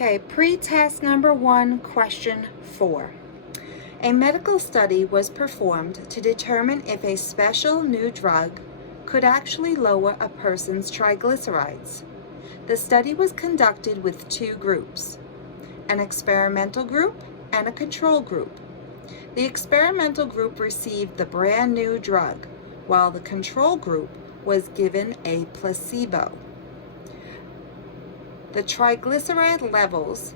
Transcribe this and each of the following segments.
Okay, pre-test number 1, question 4. A medical study was performed to determine if a special new drug could actually lower a person's triglycerides. The study was conducted with 2 groups, an experimental group and a control group. The experimental group received the brand new drug, while the control group was given a placebo. The triglyceride levels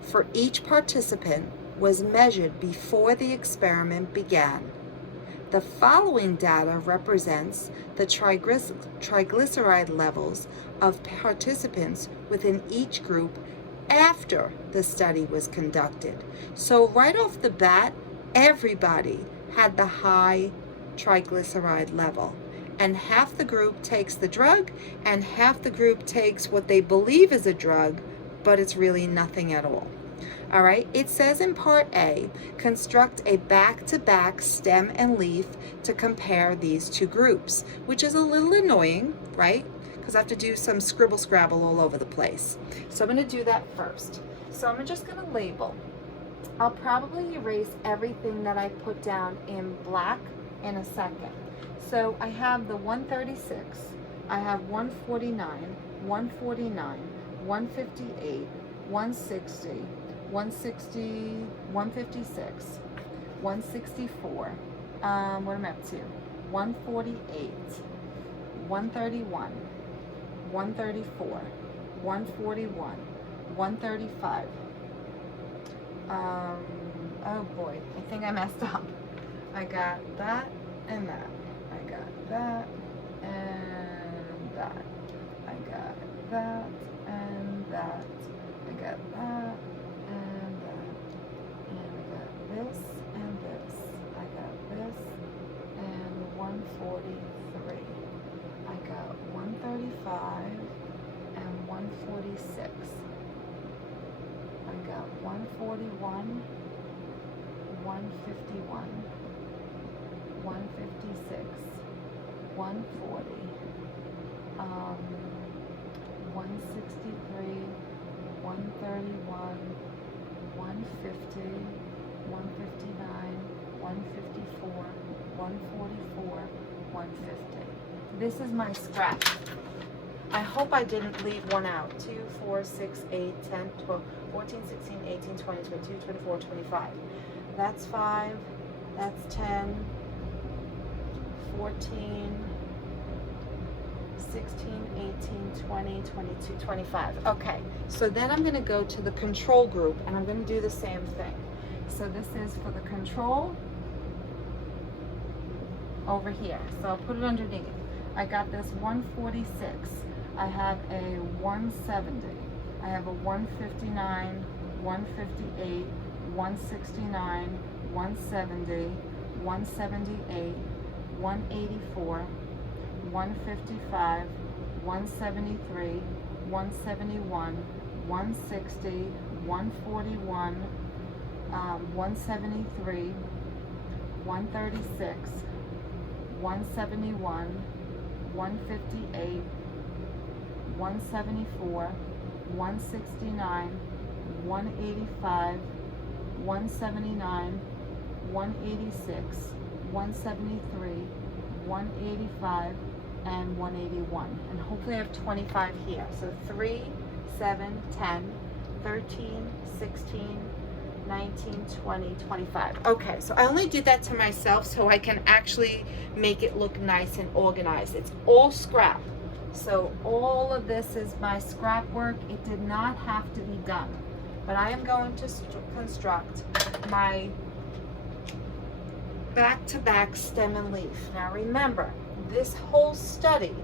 for each participant was measured before the experiment began. The following data represents the triglyceride levels of participants within each group after the study was conducted. So right off the bat, everybody had the high triglyceride level. And half the group takes the drug, and half the group takes what they believe is a drug, but it's really nothing at all. All right, it says in part A, construct a back-to-back stem and leaf to compare these 2 groups, which is a little annoying, right? Because I have to do some scribble scrabble all over the place. So I'm going to do that first. So I'm just going to label. I'll probably erase everything that I put down in black in a second. So I have the 136, I have 149, 149, 158, 160, 160, 156, 164, what am I up to? 148, 131, 134, 141, 135. Oh boy, I think I messed up. I got that and that. I got that and that. I got that and that. I got that and that. And I got this and this. I got this and 143. I got 135 and 146. I got 141, 151. 156, 140, 163, 131, 150, 159, 154, 144, 150. This is my scrap. I hope I didn't leave one out. 2, 4, 6, 8, 10, 12, 14, 16, 18, 20, 22, 24, 25. That's 5. That's 10. 14, 16, 18, 20, 22, 25. Okay, so then I'm going to go to the control group and I'm going to do the same thing. So this is for the control over here. So I'll put it underneath. I got this 146. I have a 170. I have a 159, 158, 169, 170, 178, 184, 155, 173, 171, 160, 141, 173, 136, 171, 158, 174, 169, 185, 179, 186, 173, 185, and 181. And hopefully I have 25 here. So 3, 7, 10, 13, 16, 19, 20, 25. Okay, so I only did that to myself so I can actually make it look nice and organized. It's all scrap. So all of this is my scrap work. It did not have to be done. But I am going to construct my back-to-back stem and leaf. Now remember, this whole study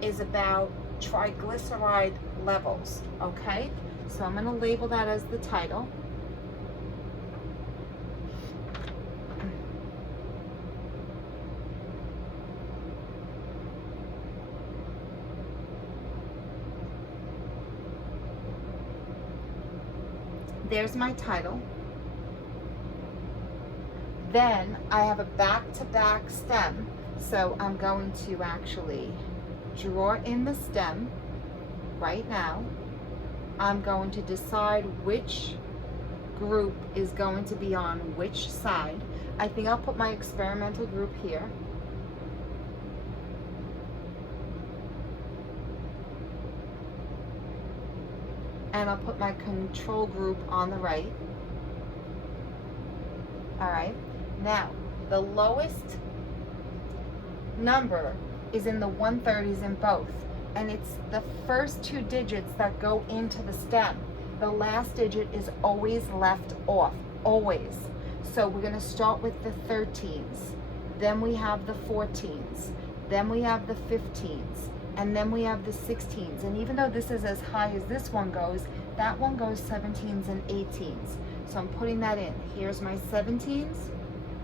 is about triglyceride levels, okay? So I'm going to label that as the title. There's my title. Then I have a back-to-back stem, so I'm going to actually draw in the stem right now. I'm going to decide which group is going to be on which side. I think I'll put my experimental group here. And I'll put my control group on the right. All right, now the lowest number is in the 130s in both, and it's the first two digits that go into the stem. The last digit is always left off, always. So we're going to start with the 13s, then we have the 14s, then we have the 15s, and then we have the 16s. And even though this is as high as this one goes, that one goes 17s and 18s. So I'm putting that in. Here's my 17s,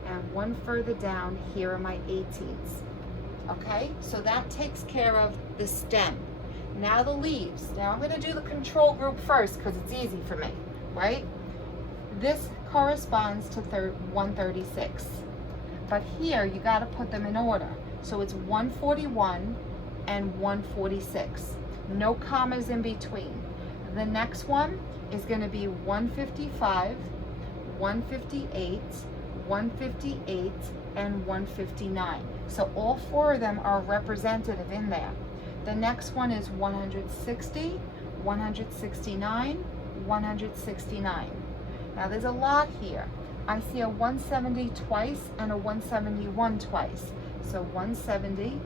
and one further down, here are my 18s. Okay, so that takes care of the stem. Now the leaves. Now I'm going to do the control group first because it's easy for me, right? This corresponds to 136. But here you got to put them in order. So it's 141 and 146. No commas in between. The next one is going to be 155, 158, 158, and 159. So all four of them are representative in there. The next one is 160, 169, 169. Now there's a lot here. I see a 170 twice and a 171 twice. So 170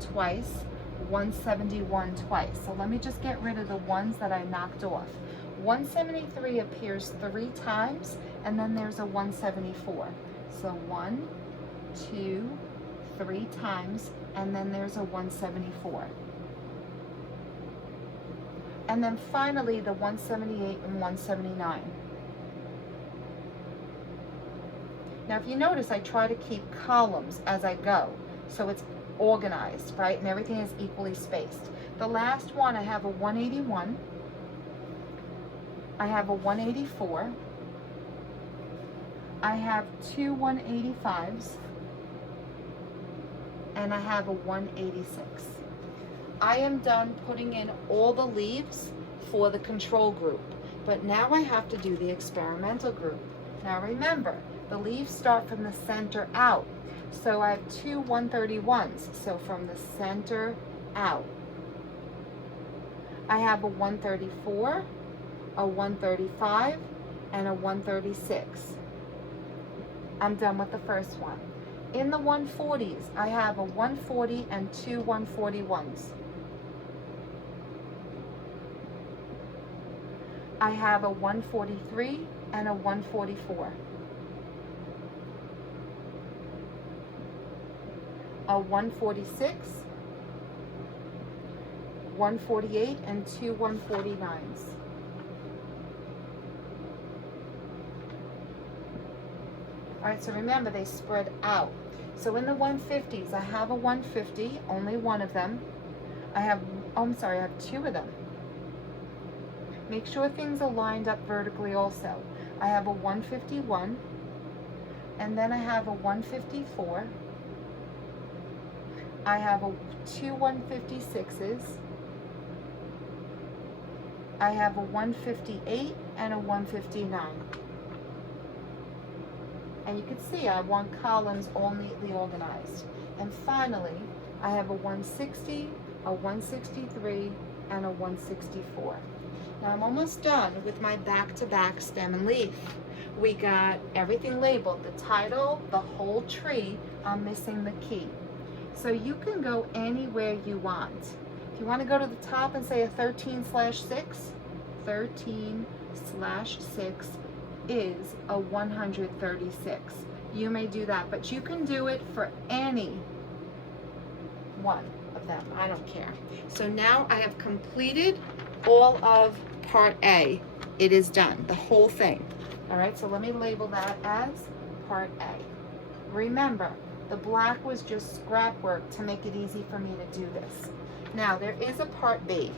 twice, 171 twice. So let me just get rid of the ones that I knocked off. 173 appears 3 times, and then there's a 174. So 1, 2, 3 times, and then there's a 174. And then finally the 178 and 179. Now if you notice, I try to keep columns as I go, so it's organized, right? And everything is equally spaced. The last one, I have a 181, I have a 184, I have 2 185s, and I have a 186. I am done putting in all the leaves for the control group, but now I have to do the experimental group. Now remember, the leaves start from the center out. So I have 2 131s, so from the center out. I have a 134, a 135, and a 136. I'm done with the first one. In the 140s, I have a 140 and 2 141s. I have a 143 and a 144. A 146, 148, and 2 149s. All right, so remember they spread out. So in the 150s, I have a 150, only one of them. I have 2 of them. Make sure things are lined up vertically also. I have a 151, and then I have a 154. I have 2 156s. I have a 158 and a 159. And you can see I want columns all neatly organized. And finally, I have a 160, a 163, and a 164. Now I'm almost done with my back-to-back stem and leaf. We got everything labeled, the title, the whole tree. I'm missing the key. So you can go anywhere you want. If you want to go to the top and say a 13/6, 13/6 is a 136. You may do that, but you can do it for any one of them. I don't care. So now I have completed all of part A. It is done, the whole thing. All right, so let me label that as part A. Remember, the black was just scrap work to make it easy for me to do this. Now, there is a part B.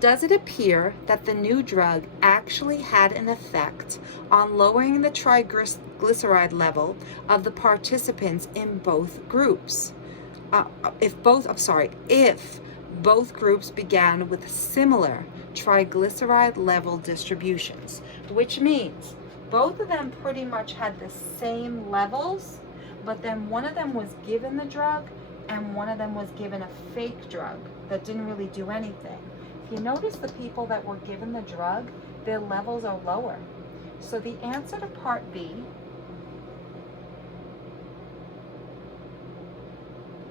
Does it appear that the new drug actually had an effect on lowering the triglyceride level of the participants in both groups? If Both groups began with similar triglyceride level distributions, which means both of them pretty much had the same levels, but then one of them was given the drug and one of them was given a fake drug that didn't really do anything. If you notice, the people that were given the drug, their levels are lower. So the answer to part B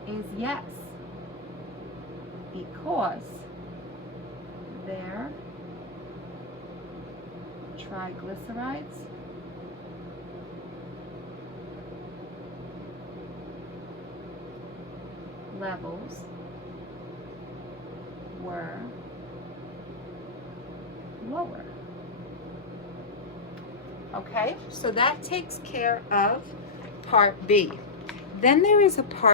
is yes, because their triglycerides levels were lower. Okay, so that takes care of part B. Then there is a part